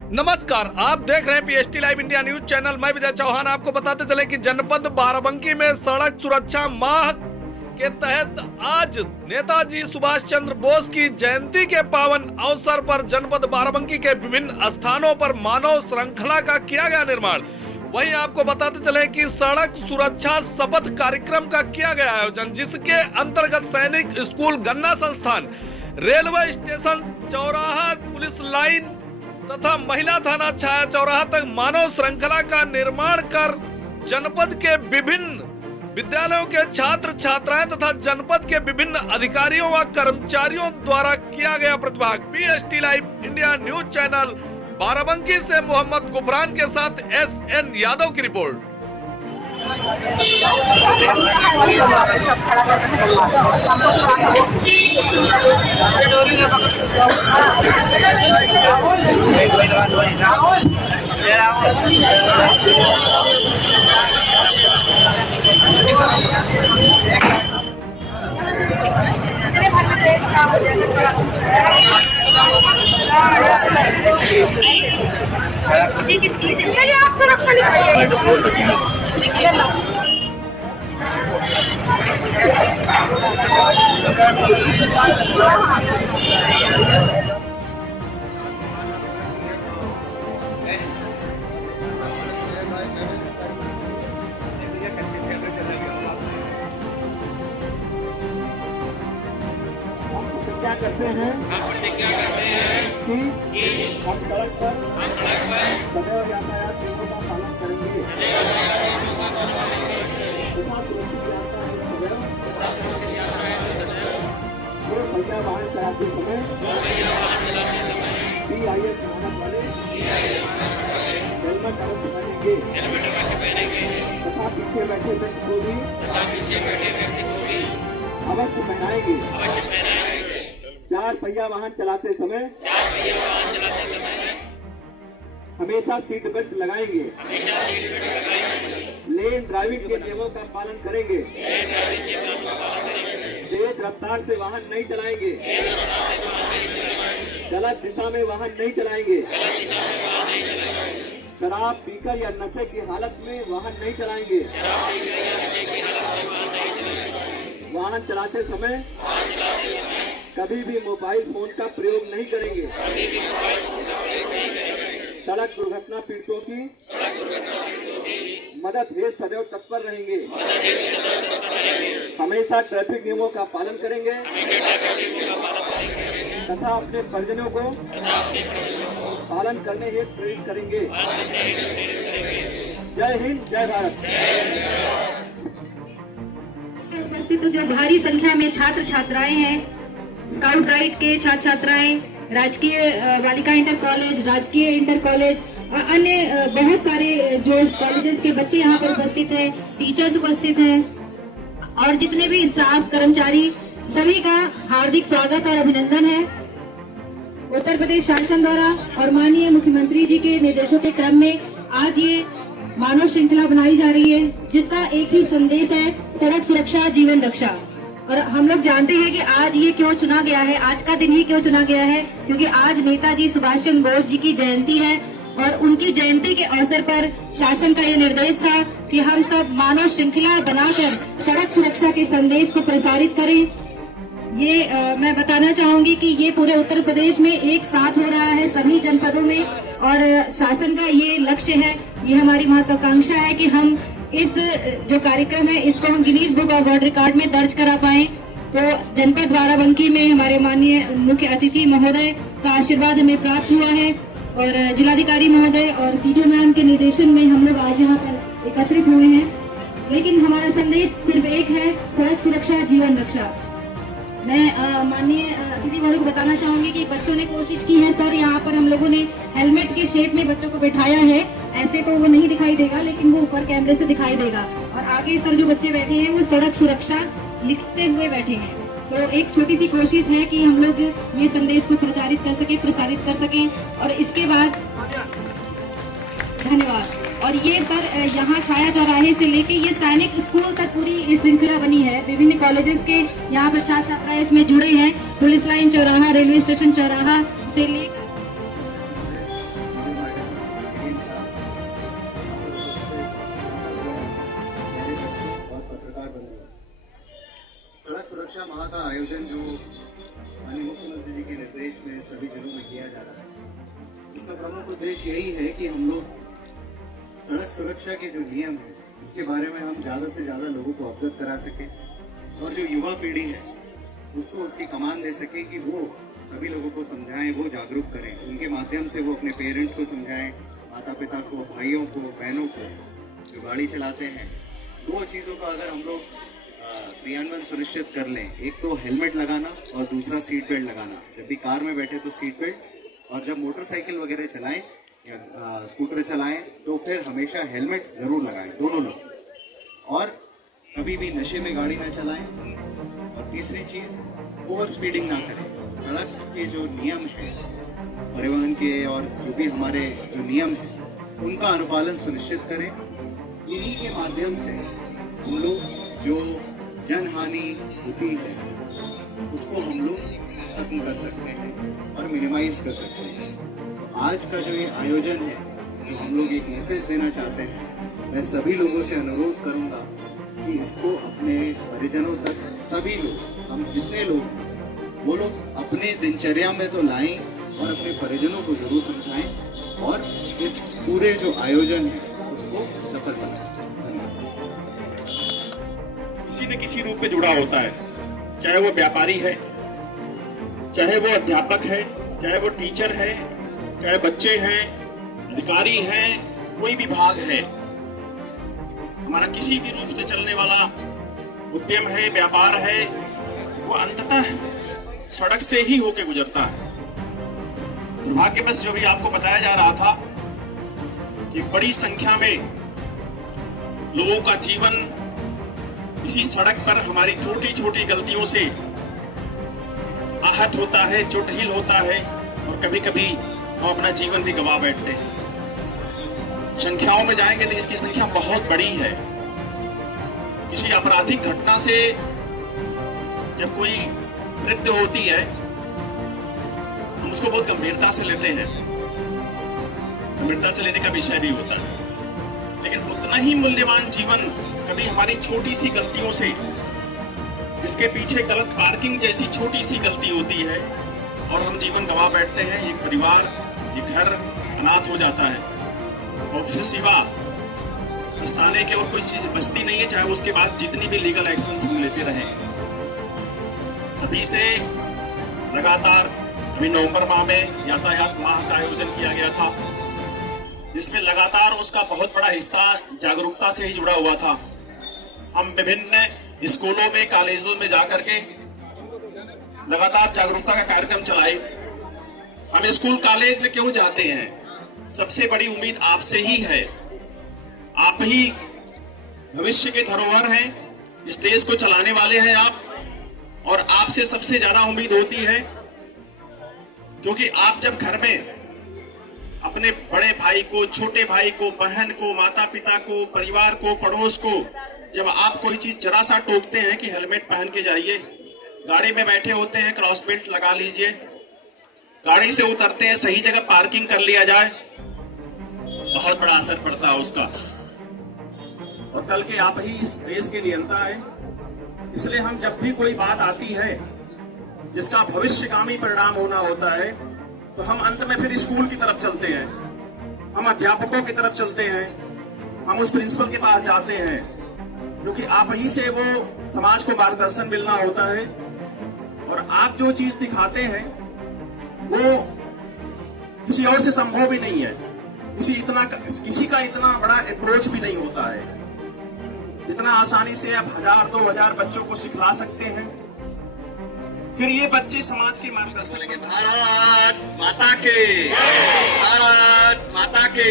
नमस्कार, आप देख रहे हैं PST live India news channel. मैं विजय चौहान। आपको बताते चले कि जनपद बाराबंकी में सड़क सुरक्षा माह के तहत आज नेताजी सुभाष चंद्र बोस की जयंती के पावन अवसर पर जनपद बाराबंकी के विभिन्न स्थानों पर मानव श्रृंखला का किया गया निर्माण। वहीं आपको बताते चले कि सड़क सुरक्षा शपथ कार्यक्रम का किया गया आयोजन, जिसके अंतर्गत सैनिक स्कूल, गन्ना संस्थान, रेलवे स्टेशन, चौराहा, पुलिस लाइन तथा महिला थाना छाया चौराहा तक मानव श्रृंखला का निर्माण कर जनपद के विभिन्न विद्यालयों के छात्र छात्राएं तथा जनपद के विभिन्न अधिकारियों व कर्मचारियों द्वारा किया गया प्रतिभाग। PST live India news channel Barabanki से मोहम्मद गुफरान के साथ SN यादव की रिपोर्ट। आप सुरक्षा क्या करते हैं कि हम सड़क पर सदैव यातायात नियमों का पालन करेंगे तथा सुरक्षित यात्राएं सदैव दो पहिया वाहन चलाते समय BIS मानक वाले हेलमेट अवश्य पहनेंगे तथा पीछे बैठे व्यक्ति को भी अवश्य पहनाएंगे। 4 पहिया वाहन चलाते समय हमेशा सीट बेल्ट लगाएंगे। लेन ड्राइविंग के नियमों का पालन करेंगे। तेज रफ्तार से वाहन नहीं चलाएंगे। गलत दिशा में वाहन नहीं चलाएंगे। शराब पीकर या नशे की हालत में वाहन नहीं चलाएंगे। वाहन चलाते समय कभी भी मोबाइल फोन का प्रयोग नहीं करेंगे। सड़क दुर्घटना पीड़ितों की मदद हेतु सदैव तत्पर रहेंगे। हमेशा ट्रैफिक नियमों का पालन करेंगे तथा अपने परिजनों को पालन करने हेतु प्रेरित करेंगे। जय हिंद, जय भारत। उपस्थित जो भारी संख्या में छात्र छात्राएं हैं, स्काउट गाइड के छात्र छात्राएं, राजकीय बालिका इंटर कॉलेज, राजकीय इंटर कॉलेज और अन्य बहुत सारे जो कॉलेजेस के बच्चे यहाँ पर उपस्थित हैं, टीचर्स उपस्थित हैं और जितने भी स्टाफ कर्मचारी, सभी का हार्दिक स्वागत और अभिनंदन है। उत्तर प्रदेश शासन द्वारा और माननीय मुख्यमंत्री जी के निर्देशों के क्रम में आज ये मानव श्रृंखला बनाई जा रही है, जिसका एक ही संदेश है, सड़क सुरक्षा जीवन रक्षा। और हम लोग जानते हैं कि आज ये क्यों चुना गया है, आज का दिन ही क्यों चुना गया है, क्योंकि आज नेताजी सुभाष चंद्र बोस जी की जयंती है और उनकी जयंती के अवसर पर शासन का ये निर्देश था कि हम सब मानव श्रृंखला बनाकर सड़क सुरक्षा के संदेश को प्रसारित करें। ये मैं बताना चाहूंगी कि ये पूरे उत्तर प्रदेश में एक साथ हो रहा है, सभी जनपदों में, और शासन का ये लक्ष्य है, ये हमारी महत्वाकांक्षा है कि हम इस जो कार्यक्रम है इसको हम Guinness book of world record में दर्ज करा पाए। तो जनपद बाराबंकी में हमारे माननीय मुख्य अतिथि महोदय का आशीर्वाद हमें प्राप्त हुआ है और जिलाधिकारी महोदय और CDO मैम के निर्देशन में हम लोग आज यहाँ पर एकत्रित हुए हैं। लेकिन हमारा संदेश सिर्फ एक है, सड़क सुरक्षा जीवन रक्षा। मैं माननीय अतिथि महोदय को बताना चाहूंगी कि बच्चों ने कोशिश की है सर, यहाँ पर हम लोगों ने हेलमेट के शेप में बच्चों को बैठाया है, ऐसे तो वो नहीं दिखाई देगा लेकिन वो ऊपर कैमरे से दिखाई देगा। और आगे सर जो बच्चे बैठे हैं वो सड़क सुरक्षा लिखते हुए बैठे हैं। तो एक छोटी सी कोशिश है कि हम लोग ये संदेश को प्रसारित कर सकें और इसके बाद धन्यवाद। और ये सर यहाँ छाया चौराहे से लेके ये सैनिक स्कूल तक पूरी ये श्रृंखला बनी है। विभिन्न कॉलेजेस के यहाँ पर छात्र छात्राएं इसमें जुड़े हैं। पुलिस लाइन चौराहा, रेलवे स्टेशन चौराहा से लेकर सड़क सुरक्षा माह का आयोजन जो माननीय मुख्यमंत्री जी के निर्देश में सभी जिलों में किया जा रहा है, इसका प्रमुख उद्देश्य यही है कि हम लोग सड़क सुरक्षा के जो नियम है उसके बारे में हम ज़्यादा से ज़्यादा लोगों को अवगत करा सकें और जो युवा पीढ़ी है उसको उसकी कमान दे सके कि वो सभी लोगों को समझाएं, वो जागरूक करें। उनके माध्यम से वो अपने पेरेंट्स को समझाएं, माता पिता को, भाइयों को, बहनों को जो गाड़ी चलाते हैं। दो चीज़ों का अगर हम लोग क्रियान्वयन सुनिश्चित कर लें, एक तो हेलमेट लगाना और दूसरा सीट बेल्ट लगाना। जब भी कार में बैठे तो सीट बेल्ट, और जब मोटरसाइकिल वगैरह चलाएं या स्कूटर चलाएं तो फिर हमेशा हेलमेट ज़रूर लगाएं, दोनों लोग। और कभी भी नशे में गाड़ी ना चलाएं। और तीसरी चीज़, ओवर स्पीडिंग ना करें। सड़क के जो नियम हैं परिवहन के और जो भी हमारे जो नियम हैं उनका अनुपालन सुनिश्चित करें। इन्हीं के माध्यम से हम लोग जो जनहानि होती है उसको हम लोग खत्म कर सकते हैं और मिनिमाइज कर सकते हैं। तो आज का जो ये आयोजन है, जो हम लोग एक मैसेज देना चाहते हैं, मैं सभी लोगों से अनुरोध करूंगा कि इसको अपने परिजनों तक, सभी लोग, हम जितने लोग, वो लोग अपने दिनचर्या में तो लाएं और अपने परिजनों को जरूर समझाएं और इस पूरे जो आयोजन है उसको सफल बनाएं। किसी न किसी रूप में जुड़ा होता है, चाहे वो व्यापारी है, चाहे वो अध्यापक है, चाहे वो टीचर है, चाहे बच्चे हैं, अधिकारी हैं, कोई भी भाग है। हमारा किसी भी रूप से चलने वाला उद्यम है, व्यापार है, वो अंततः सड़क से ही होके गुजरता है। दुर्भाग्यवश जो भी आपको बताया जा रहा था कि बड़ी संख्या में लोगों का जीवन इसी सड़क पर हमारी छोटी छोटी गलतियों से आहत होता है, चोटहील होता है और कभी कभी हम अपना जीवन भी गंवा बैठते हैं। संख्याओं में जाएंगे तो इसकी संख्या बहुत बड़ी है। किसी आपराधिक घटना से जब कोई मृत्यु होती है हम उसको बहुत गंभीरता से लेते हैं, गंभीरता से लेने का विषय भी होता है, लेकिन उतना ही मूल्यवान जीवन कभी हमारी छोटी सी गलतियों से, जिसके पीछे गलत पार्किंग जैसी छोटी सी गलती होती है और हम जीवन गंवा बैठते हैं। एक परिवार, एक घर अनाथ हो जाता है और फिर सिवा पछताने के और कोई चीज बचती नहीं है, चाहे उसके बाद जितनी भी लीगल एक्शंस हम लेते रहें। सभी से लगातार अभी नवंबर माह में यातायात माह का आयोजन किया गया था, जिसमें लगातार उसका बहुत बड़ा हिस्सा जागरूकता से ही जुड़ा हुआ था। हम विभिन्न स्कूलों में, कॉलेजों में जाकर के लगातार जागरूकता का कार्यक्रम चलाए। हम स्कूल कॉलेज में क्यों जाते हैं? सबसे बड़ी उम्मीद आपसे ही है। आप ही भविष्य के धरोहर हैं, इस देश को चलाने वाले हैं आप, और आपसे सबसे ज्यादा उम्मीद होती है, क्योंकि आप जब घर में अपने बड़े भाई को, छोटे भाई को, बहन को, माता पिता को, परिवार को, पड़ोस को, जब आप कोई चीज जरा सा टोकते हैं कि हेलमेट पहन के जाइए, गाड़ी में बैठे होते हैं क्रॉस बेल्ट लगा लीजिए, गाड़ी से उतरते हैं सही जगह पार्किंग कर लिया जाए, बहुत बड़ा असर पड़ता है उसका। और कल के आप ही इस देश के नियंता है, इसलिए हम जब भी कोई बात आती है जिसका भविष्यगामी परिणाम होना होता है तो हम अंत में फिर स्कूल की तरफ चलते हैं, हम अध्यापकों की तरफ चलते हैं, हम उस प्रिंसिपल के पास जाते हैं, क्योंकि आप ही से वो समाज को मार्गदर्शन मिलना होता है। और आप जो चीज सिखाते हैं वो किसी और से संभव भी नहीं है, किसी का इतना बड़ा अप्रोच भी नहीं होता है जितना आसानी से आप 1000-2000 बच्चों को सिखला सकते हैं। फिर ये बच्चे समाज के मार्गदर्शन के साथ भारत माता के, भारत माता के।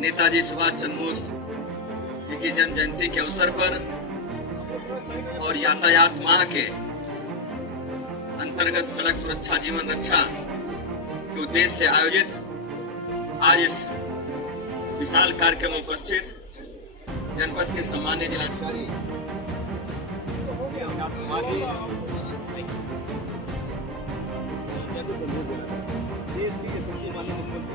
नेताजी सुभाष चंद्र बोस जी की जन्म जयंती के अवसर पर और यातायात माह के अंतर्गत सड़क सुरक्षा जीवन रक्षा के उद्देश्य से आयोजित आज इस विशाल कार्यक्रम में उपस्थित जनपद के सम्मान्य जिलाधिकारी देश के यशस्वी माननीय मुख्यमंत्री